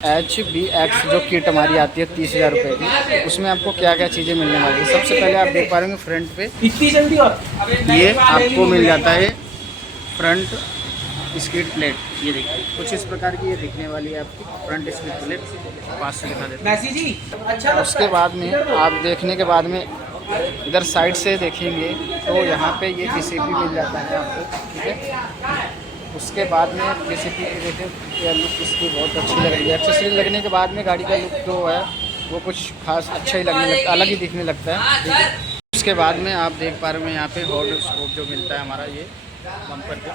HBX जो kit हमारी आती है 30,000 रुपये की, उसमें आपको क्या क्या चीज़ें मिलने वाली है। सबसे पहले आप देख पा रहे होंगे फ्रंट पे इतनी जल्दी और ये आपको मिल जाता है फ्रंट स्किड प्लेट। ये देखिए कुछ इस प्रकार की ये दिखने वाली है आपकी फ्रंट स्किड प्लेट। पास से दिखा देते मैसी जी अच्छा हैं। उसके बाद में आप देखने के बाद में इधर साइड से देखेंगे तो यहाँ पे ये PCP मिल जाता है आपको, ठीक है। उसके बाद में PCP की देखें यह लुक इसकी बहुत अच्छी लग रही है। एक्सेसरीज लगने के बाद में गाड़ी का लुक जो है वो कुछ खास अच्छा ही लगने लगता है, अलग ही दिखने लगता है, ठीक है। उसके बाद में आप देख पा रहे हो यहाँ पे हॉट स्कोप जो मिलता है हमारा ये बम्पर पे,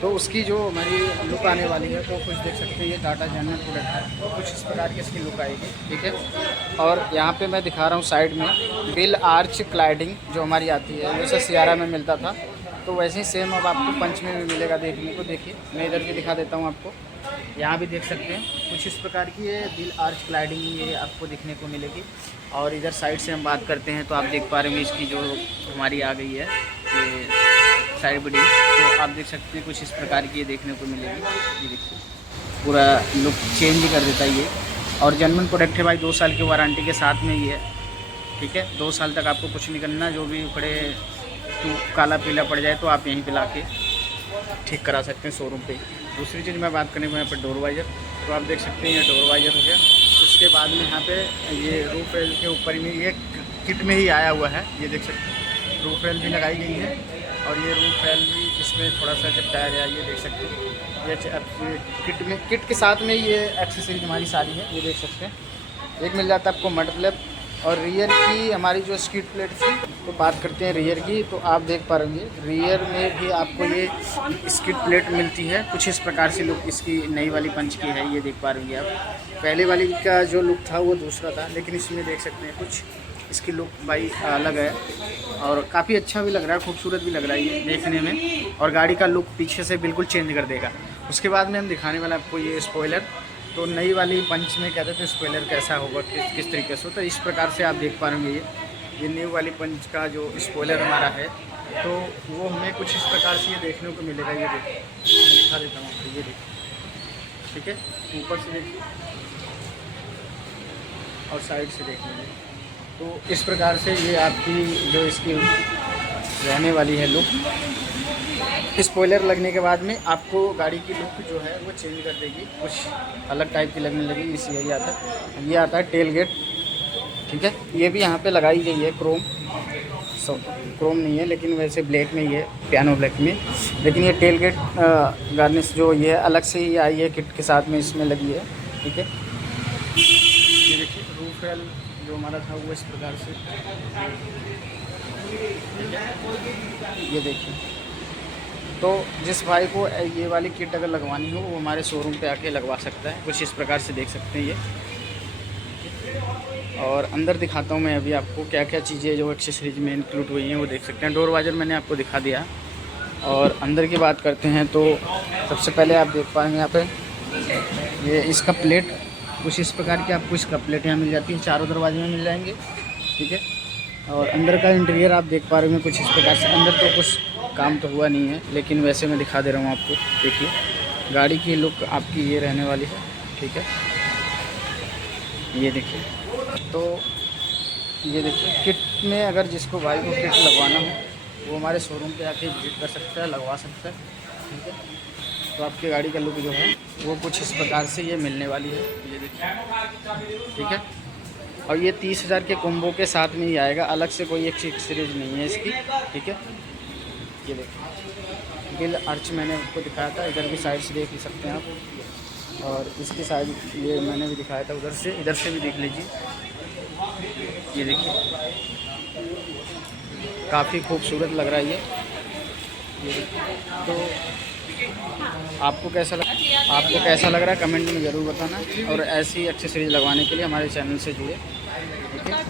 तो उसकी जो हमारी लुक आने वाली है तो कुछ देख सकते हैं। ये टाटा जनरल प्रोडक्ट है, तो कुछ इस प्रकार की इसकी लुक आएगी, ठीक है। और यहाँ पे मैं दिखा रहा हूँ साइड में बिल आर्च क्लाइडिंग जो हमारी आती है, जैसे सियारा में मिलता था तो वैसे ही सेम अब आपको पंच में भी मिलेगा देखने को। देखिए मैं इधर भी दिखा देता हूँ आपको, यहाँ भी देख सकते हैं कुछ इस प्रकार की ये बिल आर्च क्लाइडिंग ये आपको देखने को मिलेगी। और इधर साइड से हम बात करते हैं तो आप देख पा रहे हैं इसकी जो हमारी आ गई है ये साइड बिडिंग, तो आप देख सकते हैं कुछ इस प्रकार की ये देखने को मिलेगी। ये देखिए पूरा लुक चेंज ही कर देता है ये। और जेन्युइन प्रोडक्ट है भाई, 2 साल की वारंटी के साथ में ये है, ठीक है। 2 साल तक आपको कुछ नहीं करना, जो भी उखड़े तो काला पीला पड़ जाए तो आप यहीं पे लाके ठीक करा सकते हैं शोरूम पे। दूसरी चीज़ मैं बात करने को यहाँ पर डोर वाइजर, तो आप देख सकते हैं ये डोर वाइजर हो गया। उसके बाद में यहाँ पे ये रूफ रेल के ऊपर में ये किट में ही आया हुआ है, ये देख सकते हैं रूफ रेल भी लगाई गई है। और ये रूफ रेल भी इसमें थोड़ा सा चिपकाया गया, ये देख सकते हैं। ये किट में किट के साथ में ये एक्सेसरीज हमारी सारी है, ये देख सकते हैं। एक मिल जाता है आपको मड फ्लैप। और रियर की हमारी जो स्किड प्लेट थी, तो बात करते हैं रियर की, तो आप देख पा रहे हैं रियर में भी आपको ये स्किड प्लेट मिलती है। कुछ इस प्रकार से लुक इसकी नई वाली पंच की है, ये देख पा रहे हैं आप। पहले वाली का जो लुक था वो दूसरा था, लेकिन इसमें देख सकते हैं कुछ इसकी लुक भाई अलग है और काफ़ी अच्छा भी लग रहा है, खूबसूरत भी लग रहा है ये देखने में। और गाड़ी का लुक पीछे से बिल्कुल चेंज कर देगा। उसके बाद में हम दिखाने वाला आपको ये स्पॉइलर, तो नई वाली पंच में कहते थे स्पॉइलर कैसा होगा, किस तरीके से, तो इस प्रकार से आप देख पा रहे हैं ये न्यू वाली पंच का जो स्पॉइलर हमारा है, तो वो हमें कुछ इस प्रकार से ये देखने को मिलेगा। ये देखिए मैं दिखा देता हूँ आपको, ये देखिए, ठीक है। ऊपर से देखिए और साइड से देख लीजिए, तो इस प्रकार से ये आपकी जो इसकी रहने वाली है लुक। स्पॉइलर लगने के बाद में आपको गाड़ी की लुक जो है वो चेंज कर देगी, कुछ अलग टाइप की लगने लगेगी। इसी ये आता है टेल गेट, ठीक है। ये भी यहाँ पे लगाई गई है क्रोम, क्रोम नहीं है लेकिन वैसे ब्लैक में ही है, पियानो ब्लैक में। लेकिन ये टेल गेट गार्निश जो ये अलग से ही आई है किट के साथ में इसमें लगी है, ठीक है। ये देखिए रूफ रेल जो हमारा था वो इस प्रकार से, ये देखिए। तो जिस भाई को ये वाली किट अगर लगवानी हो वो हमारे शोरूम पे आके लगवा सकता है। कुछ इस प्रकार से देख सकते हैं ये। और अंदर दिखाता हूँ मैं अभी आपको क्या क्या चीज़ें जो एक्सेसरीज में इंक्लूड हुई हैं वो देख सकते हैं। डोर वाइजर मैंने आपको दिखा दिया। और अंदर की बात करते हैं तो सबसे पहले आप देख पाएंगे यहाँ पे ये इसका प्लेट, कुछ इस प्रकार की आपको इसका प्लेट यहाँ मिल जाती है, चारों दरवाजे में मिल जाएंगे, ठीक है। और अंदर का इंटीरियर आप देख पा रहे हैं कुछ इस प्रकार से। अंदर तो कुछ काम तो हुआ नहीं है लेकिन वैसे मैं दिखा दे रहा हूँ आपको। देखिए गाड़ी की लुक आपकी ये रहने वाली है, ठीक है। ये देखिए, तो ये देखिए किट में अगर जिसको भाई को किट लगवाना हो वो हमारे शोरूम पे आके विजिट कर सकता है, लगवा सकता है, ठीक है। तो आपकी गाड़ी का लुक जो है वो कुछ इस प्रकार से ये मिलने वाली है, ये देखिए, ठीक है। और ये 30,000 के कॉम्बो के साथ में ही आएगा, अलग से कोई एक सीरीज नहीं है इसकी, ठीक है। ये देखिए बिल आर्च मैंने आपको दिखाया था, इधर भी साइड से देख ही सकते हैं आप। और इसकी साइड ये मैंने भी दिखाया था उधर से, इधर से भी देख लीजिए। ये देखिए काफ़ी खूबसूरत लग रहा है ये देखिए। तो आपको कैसा लग रहा है कमेंट में ज़रूर बताना। और ऐसी एक्सेसरीज लगवाने के लिए हमारे चैनल से जुड़े, ठीक है।